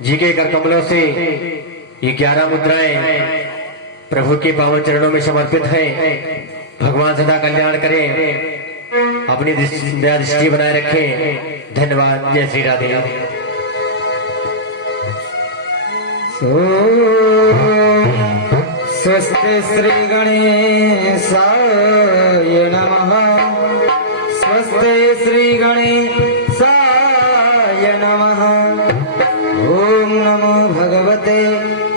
जी के कर कमलों से ये 11 मुद्राएं प्रभु के पावन चरणों में समर्पित हैं। भगवान सदा कल्याण करें, अपनी दृष्टि बनाए रखें। धन्यवाद। जय श्री राधे। स्वस्ति श्री गणेशाय नमः। स्वस्ति श्री गणेशाय नमः। ओम नमो भगवते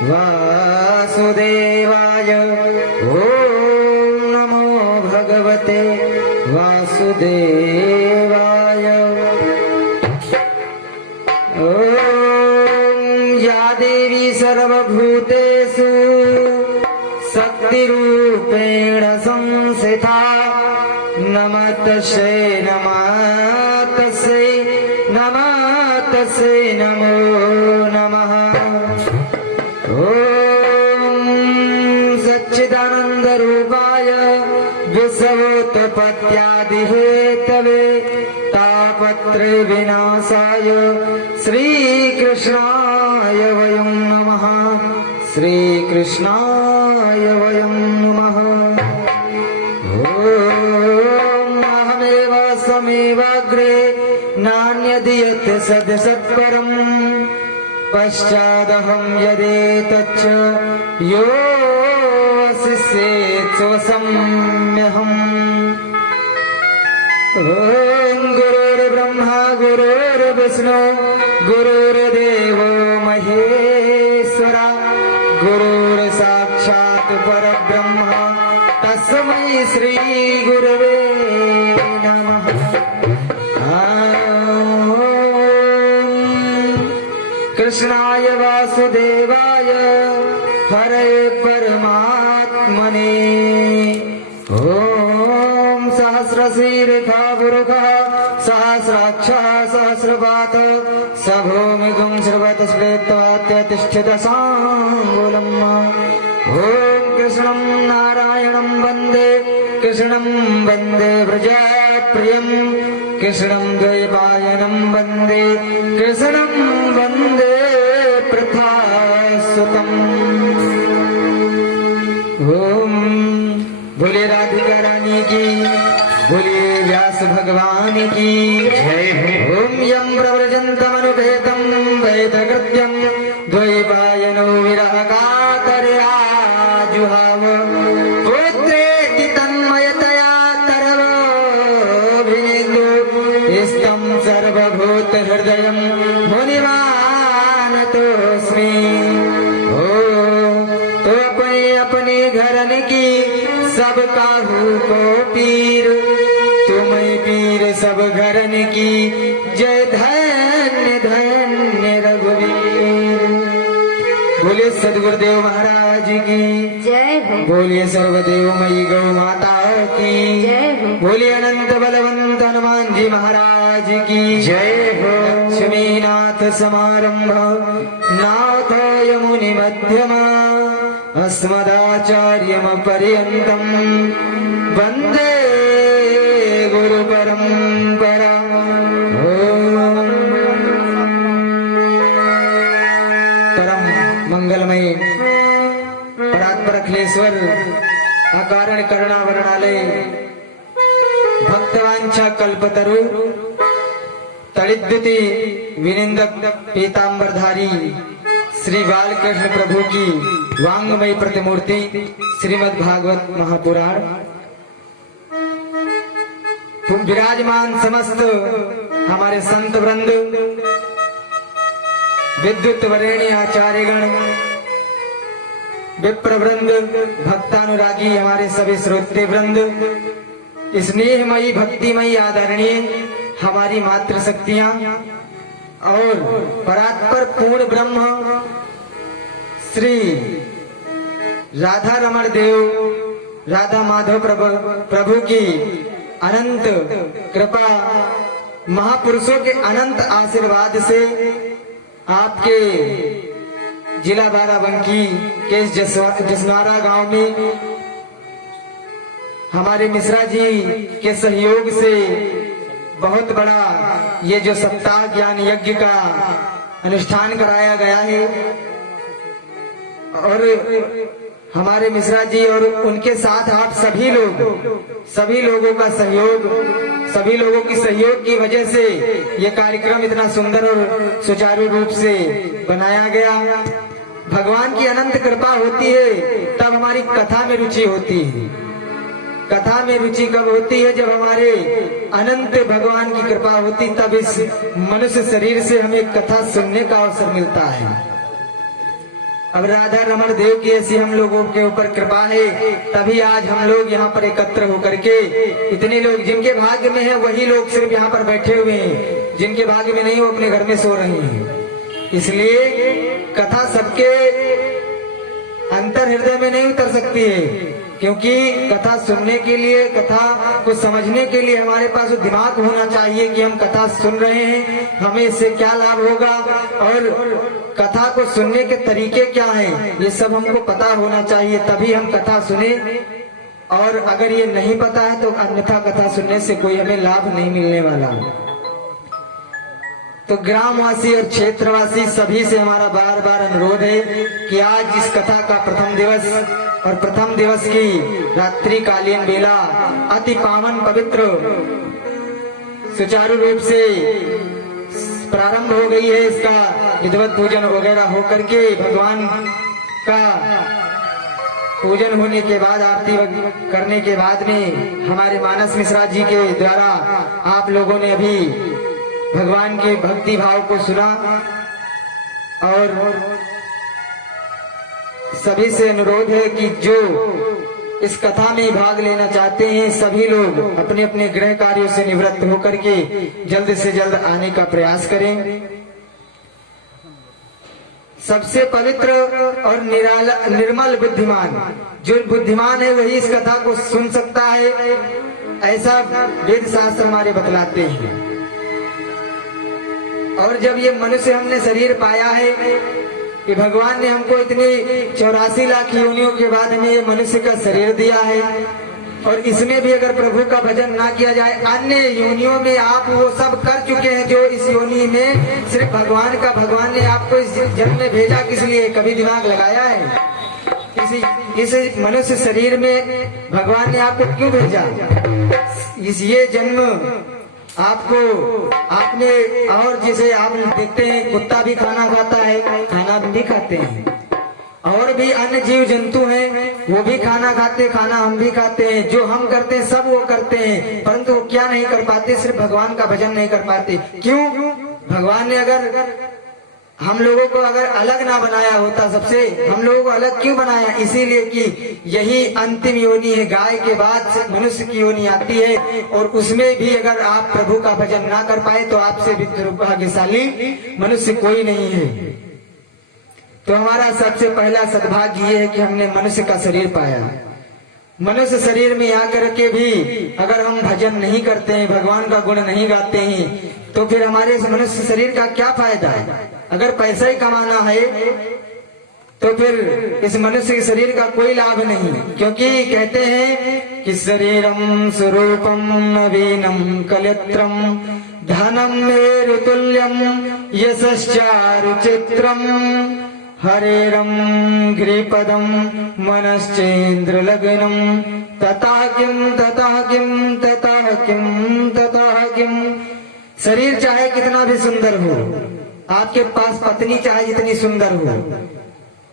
वासुदेवाय। ओम नमो भगवते वासुदेवाय। ओम या देवी सर्वभूतेषु शक्तिरूपेण संस्थिता नमस्तस्यै नमस्तस्यै नमस्तस्यै नमो नमः। ओम सच्चिदानन्दरूपाय विश्वोत्पत्त्यादिहेतवे तापत्रय विनाशाय श्रीकृष्णाय वयं नमः। श्रीकृष्णाय वयं नमः। ओम अहमेव समेवाग्रे नान्यद्यत् सदसत्परम् पश्चादहं यदेतच्च यो शिष्येत् स्वसम्यहम्। ओम गुरुर्ब्रह्मा गुरुर्विष्णु गुरुर्देवो महेश्वरा गुरुर्साक्षात् परब्रह्म तस्मै श्री गुरवे नमः। कृष्णाय वासुदेवाय हरे परमात्मने। ओम सहस्रशीर्षा पुरुषः सहस्राक्षः सहस्रपात् सभूमिगुं श्रवत श्वेत्वात्यतिष्ठित साङ्गुलम्। ओम कृष्णं नारायणं वन्दे कृष्णं वन्दे व्रजप्रियं कृष्णं द्वैपायनं वन्दे कृष्णं वन्दे प्रथासुतम्। ओम बोले राधिका रानी की, बोले व्यास भगवान की जय। ओम यं प्रव्रजन्तमनुपेतं वैदकृत्यं द्वैपायनो विरह कातरया जुहाव पुत्रेति तन्मयतया तरवोऽभिनेन्दु स्तं सर्वभूतहृदयं मुनिमानतोऽस्मि। ओ तो अपने घरन की सब काहू को पीर, तुम्हें पीर सब घरन की जय। धन्य धन्य रघुवीर। बोलिए सदगुरुदेव महाराज की जय हो। बोलिए सर्वदेवमयी गौ माता की जय हो। बोलिए अनंत बलवंत हनुमान जी महाराज की जय हो। लक्ष्मीनाथ समारंभ नाथ यमुनि मध्यमा अस्मदाचार्यपर्यन्तम् वन्दे गुरु परम्परा। परम मंगलमय परात्पर अखिलेश्वर अकारण करुणा वर्णालय भक्तवांछा कल्पतरु तड़िद्युति विनिंदक पीतांबरधारी श्री बालकृष्ण प्रभु की वांगमयी प्रतिमूर्ति श्रीमद् भागवत महापुराण विराजमान समस्त हमारे संत वृंद, विद्युत वरेण्य आचार्यगण, विप्र वृंद, भक्तानुरागी हमारे सभी श्रोते वृंद, स्नेहमयी भक्तिमयी आदरणीय हमारी मातृशक्तियां और परात्पर पूर्ण ब्रह्म श्री राधा रमण देव राधा माधव प्रभु की अनंत कृपा, महापुरुषों के अनंत आशीर्वाद से आपके जिला बाराबंकी के जसनारा गांव में हमारे मिश्रा जी के सहयोग से बहुत बड़ा ये जो सप्ताह ज्ञान यज्ञ का अनुष्ठान कराया गया है और हमारे मिश्रा जी और उनके साथ आप सभी लोगों का सहयोग, सभी लोगों की सहयोग की वजह से ये कार्यक्रम इतना सुंदर और सुचारू रूप से बनाया गया। भगवान की अनंत कृपा होती है तब हमारी कथा में रुचि होती है। कथा में रुचि कब होती है? जब हमारे अनंत भगवान की कृपा होती, तब इस मनुष्य शरीर से हमें कथा सुनने का अवसर मिलता है। अब राधा रमण देव की ऐसी हम लोगों के ऊपर कृपा है, तभी आज हम लोग यहाँ पर एकत्र होकर के, इतने लोग जिनके भाग्य में है वही लोग सिर्फ यहाँ पर बैठे हुए हैं, जिनके भाग्य में नहीं वो अपने घर में सो रहे हैं। इसलिए कथा सबके अंतर हृदय में नहीं उतर सकती है, क्योंकि कथा सुनने के लिए, कथा को समझने के लिए हमारे पास दिमाग होना चाहिए कि हम कथा सुन रहे हैं, हमें इससे क्या लाभ होगा और कथा को सुनने के तरीके क्या हैं, ये सब हमको पता होना चाहिए, तभी हम कथा सुने। और अगर ये नहीं पता है तो अन्यथा कथा सुनने से कोई हमें लाभ नहीं मिलने वाला। तो ग्रामवासी और क्षेत्रवासी सभी से हमारा बार बार अनुरोध है कि आज इस कथा का प्रथम दिवस और प्रथम दिवस की रात्रिकालीन बेला अति पावन पवित्र सुचारू रूप से प्रारंभ हो गई है। इसका विधिवत पूजन वगैरह होकर के भगवान का पूजन होने के बाद, आरती करने के बाद में हमारे मानस मिश्रा जी के द्वारा आप लोगों ने अभी भगवान के भक्ति भाव को सुना। और सभी से अनुरोध है कि जो इस कथा में भाग लेना चाहते हैं, सभी लोग अपने अपने गृह कार्यों से निवृत्त होकर के जल्द से जल्द आने का प्रयास करें। सबसे पवित्र और निर्मल बुद्धिमान, जो बुद्धिमान है वही इस कथा को सुन सकता है, ऐसा वेद शास्त्र हमारे बतलाते हैं। और जब ये मनुष्य हमने शरीर पाया है कि भगवान ने हमको इतनी 84 लाख योनियों के बाद हमें ये मनुष्य का शरीर दिया है, और इसमें भी अगर प्रभु का भजन ना किया जाए, अन्य योनियों में आप वो सब कर चुके हैं जो इस योनि में सिर्फ भगवान ने आपको इस जन्म में भेजा किस लिए? कभी दिमाग लगाया है? इस मनुष्य शरीर में भगवान ने आपको क्यों भेजा? ये जन्म आपको आपने, और जिसे आप देखते हैं कुत्ता भी खाना खाता है, खाना भी खाते हैं, और भी अन्य जीव जंतु हैं वो भी खाना खाते, खाना हम भी खाते हैं, जो हम करते हैं सब वो करते हैं, परंतु वो क्या नहीं कर पाते? सिर्फ भगवान का भजन नहीं कर पाते। क्यों? भगवान ने अगर हम लोगों को अगर अलग ना बनाया होता, सबसे हम लोगों को अलग क्यों बनाया? इसीलिए कि यही अंतिम योनि है, गाय के बाद मनुष्य की योनि आती है, और उसमें भी अगर आप प्रभु का भजन ना कर पाए तो आपसे भी दुर्भाग्यशाली मनुष्य कोई नहीं है। तो हमारा सबसे पहला सद्भाग्य ये है कि हमने मनुष्य का शरीर पाया। मनुष्य शरीर में आकर के भी अगर हम भजन नहीं करते हैं, भगवान का गुण नहीं गाते हैं, तो फिर हमारे इस मनुष्य शरीर का क्या फायदा है? अगर पैसा ही कमाना है तो फिर इस मनुष्य के शरीर का कोई लाभ नहीं, क्योंकि कहते हैं कि शरीरम स्वरूपम नवीनम कलत्रम धनम मेरुतुल्यम यशश्चारु चित्रम हरेरम गिरिपदम मनश्चेन्द्र लग्नम तथा किम तथा किम तथा किम तथा किम। शरीर चाहे कितना भी सुंदर हो, आपके पास पत्नी चाहे जितनी सुंदर हो,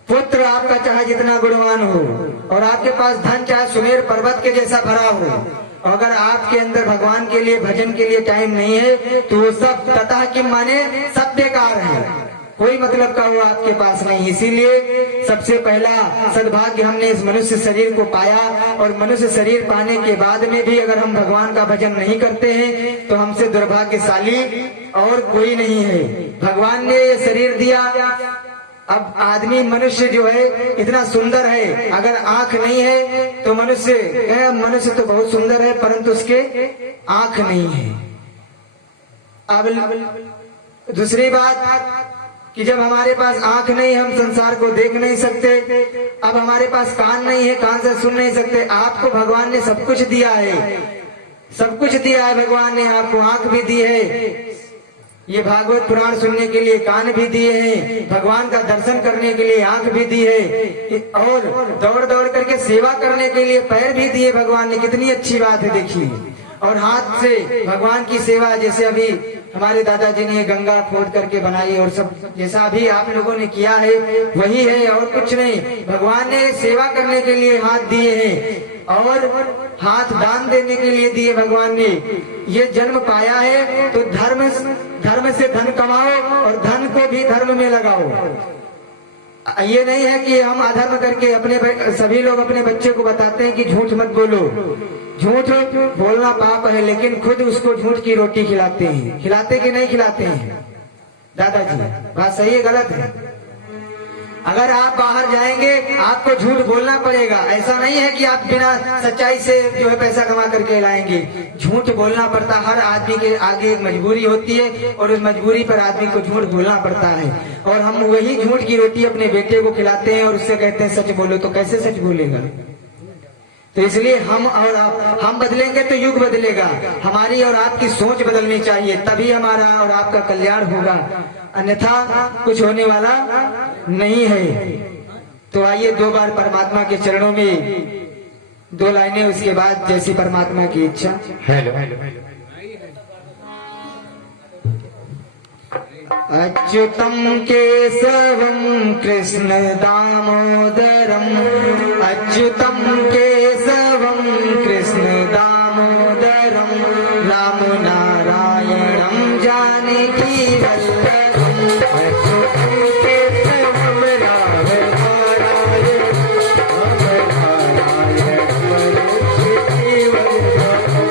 पुत्र आपका चाहे जितना गुणवान हो, और आपके पास धन चाहे सुमेर पर्वत के जैसा भरा हो, अगर आपके अंदर भगवान के लिए भजन के लिए टाइम नहीं है तो वो सब तथा किम माने सब बेकार है, कोई मतलब का वो आपके पास नहीं। इसीलिए सबसे पहला सद्भाग्य हमने इस मनुष्य शरीर को पाया, और मनुष्य शरीर पाने के बाद में भी अगर हम भगवान का भजन नहीं करते हैं तो हमसे दुर्भाग्यशाली और कोई नहीं है। भगवान ने ये शरीर दिया, अब आदमी मनुष्य जो है इतना सुंदर है, अगर आंख नहीं है तो मनुष्य तो बहुत सुंदर है परंतु उसके आंख नहीं है। अब दूसरी बात कि जब हमारे पास आंख नहीं, हम संसार को देख नहीं सकते, अब हमारे पास कान नहीं है, कान से सुन नहीं सकते। आपको भगवान ने सब कुछ दिया है, सब कुछ दिया है भगवान ने, आपको आंख भी दी है, ये भागवत पुराण सुनने के लिए कान भी दिए हैं, भगवान का दर्शन करने के लिए आंख भी दी है, और दौड़ दौड़ करके सेवा करने के लिए पैर भी दिए भगवान ने। कितनी अच्छी बात है देखिए। और हाथ से भगवान की सेवा, जैसे अभी हमारे दादाजी ने गंगा खोद करके बनाई और सब जैसा अभी आप लोगों ने किया है वही है और कुछ नहीं। भगवान ने सेवा करने के लिए हाथ दिए हैं और हाथ दान देने के लिए दिए भगवान ने। ये जन्म पाया है तो धर्म से धन कमाओ और धन को भी धर्म में लगाओ। ये नहीं है कि हम अधर्म करके सभी लोग अपने बच्चे को बताते हैं कि झूठ मत बोलो। झूठ बोलना पाप है, लेकिन खुद उसको झूठ की रोटी खिलाते हैं। खिलाते कि नहीं खिलाते हैं दादाजी? बात सही है गलत है? अगर आप बाहर जाएंगे आपको झूठ बोलना पड़ेगा। ऐसा नहीं है कि आप बिना सच्चाई से जो है पैसा कमा करके लाएंगे। झूठ बोलना पड़ता, हर आदमी के आगे एक मजबूरी होती है और उस मजबूरी पर आदमी को झूठ बोलना पड़ता है। और हम वही झूठ की रोटी अपने बेटे को खिलाते हैं और उससे कहते हैं सच बोलो, तो कैसे सच बोलेगा? तो इसलिए हम बदलेंगे तो युग बदलेगा। हमारी और आपकी सोच बदलनी चाहिए, तभी हमारा और आपका कल्याण होगा, अन्यथा कुछ होने वाला नहीं है। तो आइए 2 बार परमात्मा के चरणों में 2 लाइनें, उसके बाद जैसी परमात्मा की इच्छा। हेलो अच्युतम केशवम कृष्ण दामोदरम, अच्युतम केशवम कृष्ण दामोदरम, राम नारायणम जानकी वल्लभम, अच्युतम केशवम राम नारायण, राम नारायण जानकी वल्लभम।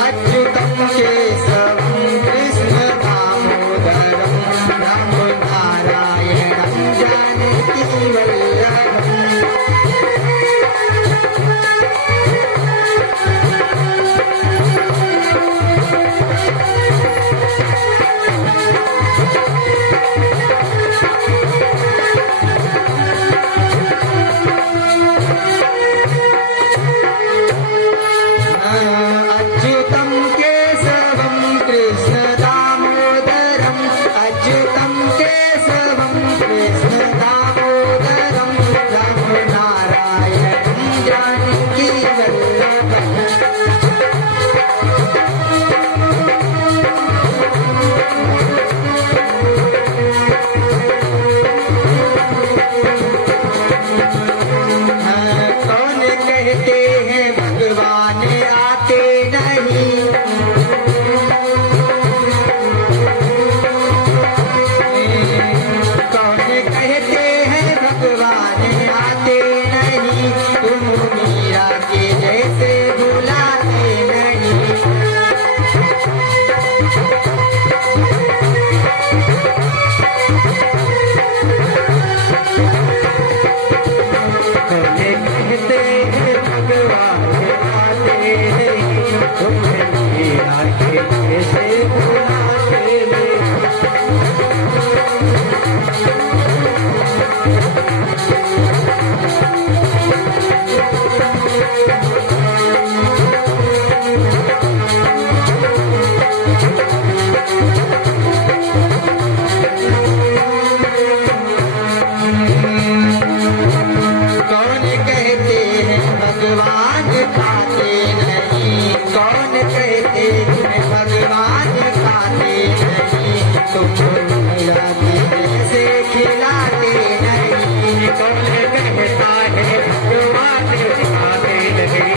अच्युतम केशवम कृष्ण दामोदरम, राम नारायणम जानकी वल्लभम। अच्युतम केशवम कृष्ण दामोदरम, अच्युतम केशवम कृष्ण दामोदरम, राम नारायणम जानकी वल्लभम। कौन कहते हैं भगवान आते नहीं, कौन कहते हैं भगवान आते नहीं, तुम मीरा के जैसे बुलाते नहीं। कौन कहते हैं भगवान आते नहीं, तुम मीरा के जैसे बुलाते नहीं। कौन कहते हैं भगवान खाते नहीं, कौन कहते हैं भगवान खाते नहीं, तुम मीरा के जैसे खिलाते नहीं। कौन कहता है भगवान खाते नहीं,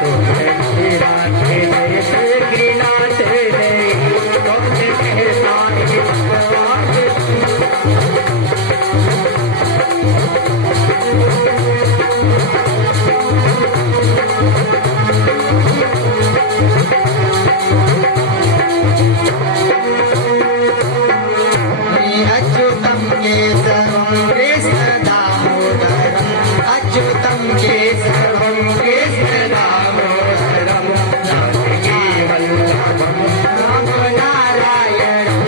तुम मीरा के जैसे खिलाते नहीं। कौन कहता है भगवान अच्युतम केशवम कृष्ण दामोदरम, अच्युतम केशवम कृष्ण दामोदरम, जानकी वल्लभम, राम नारायणम।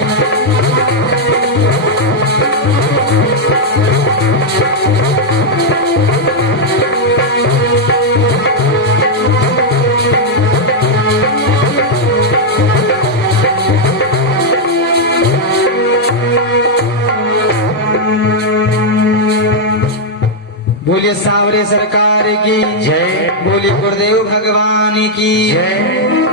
बोलिए सावरे सरकार की जय। बोलिए गुरुदेव भगवान की जय।